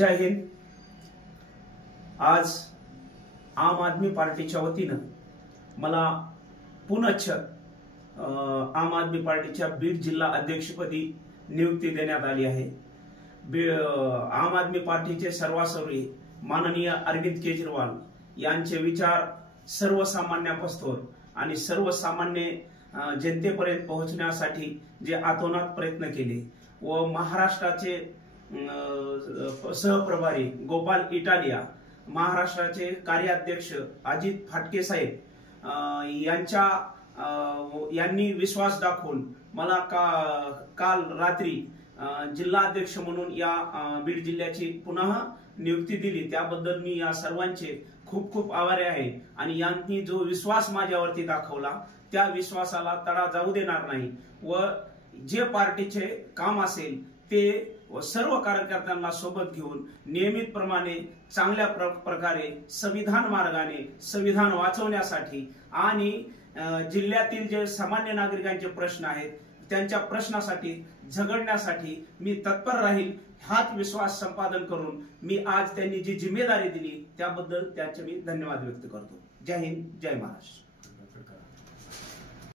जय हिंद। आज आम आदमी पार्टीच्या वतीनं मला पुनच्छ आम आदमी पार्टीच्या बीड जिल्हा अध्यक्षपदी नियुक्ती देण्यात आली आहे। आम आदमी पार्टीचे सर्वासर्वी माननीय अरविंद केजरीवाल यांचे विचार सर्वसामान्यापासून आणि सर्वसामान्य जनतेपर्यंत पोहोचण्यासाठी जे आतोनात प्रयत्न केले व महाराष्ट्राचे सहप्रभारी गोपाल इटालिया, महाराष्ट्राचे कार्याध्यक्ष अजित फाटके साहेब यांनी विश्वास दाखवून मला काल रात्री जिल्हा अध्यक्ष म्हणून या बीड जिल्ह्याची पुन्हा नियुक्ती दिली। त्याबद्दल मी या सर्वांचे खूप खूप आभारी आहे आणि यांनी जो विश्वास माझ्यावरती दाखवला त्या विश्वासाला तडा जाऊ देणार नाही व जे पार्टीचे काम असेल ते सर्व कार्यकर्त्यांना सोबत घेऊन नियमितप्रमाणे चांगल्या प्रकारे संविधान मार्गाने संविधान वाचवण्यासाठी आणि जिल्ह्यातील जे सामान्य नागरिकांचे प्रश्न आहेत त्यांच्या प्रश्नासाठी झगडण्यासाठी मी तत्पर राहील। हाच विश्वास संपादन करून मी आज त्यांनी जी जिम्मेदारी दिली त्याबद्दल त्यांचे मी धन्यवाद व्यक्त करतो। जय हिंद, जय महाराष्ट्र।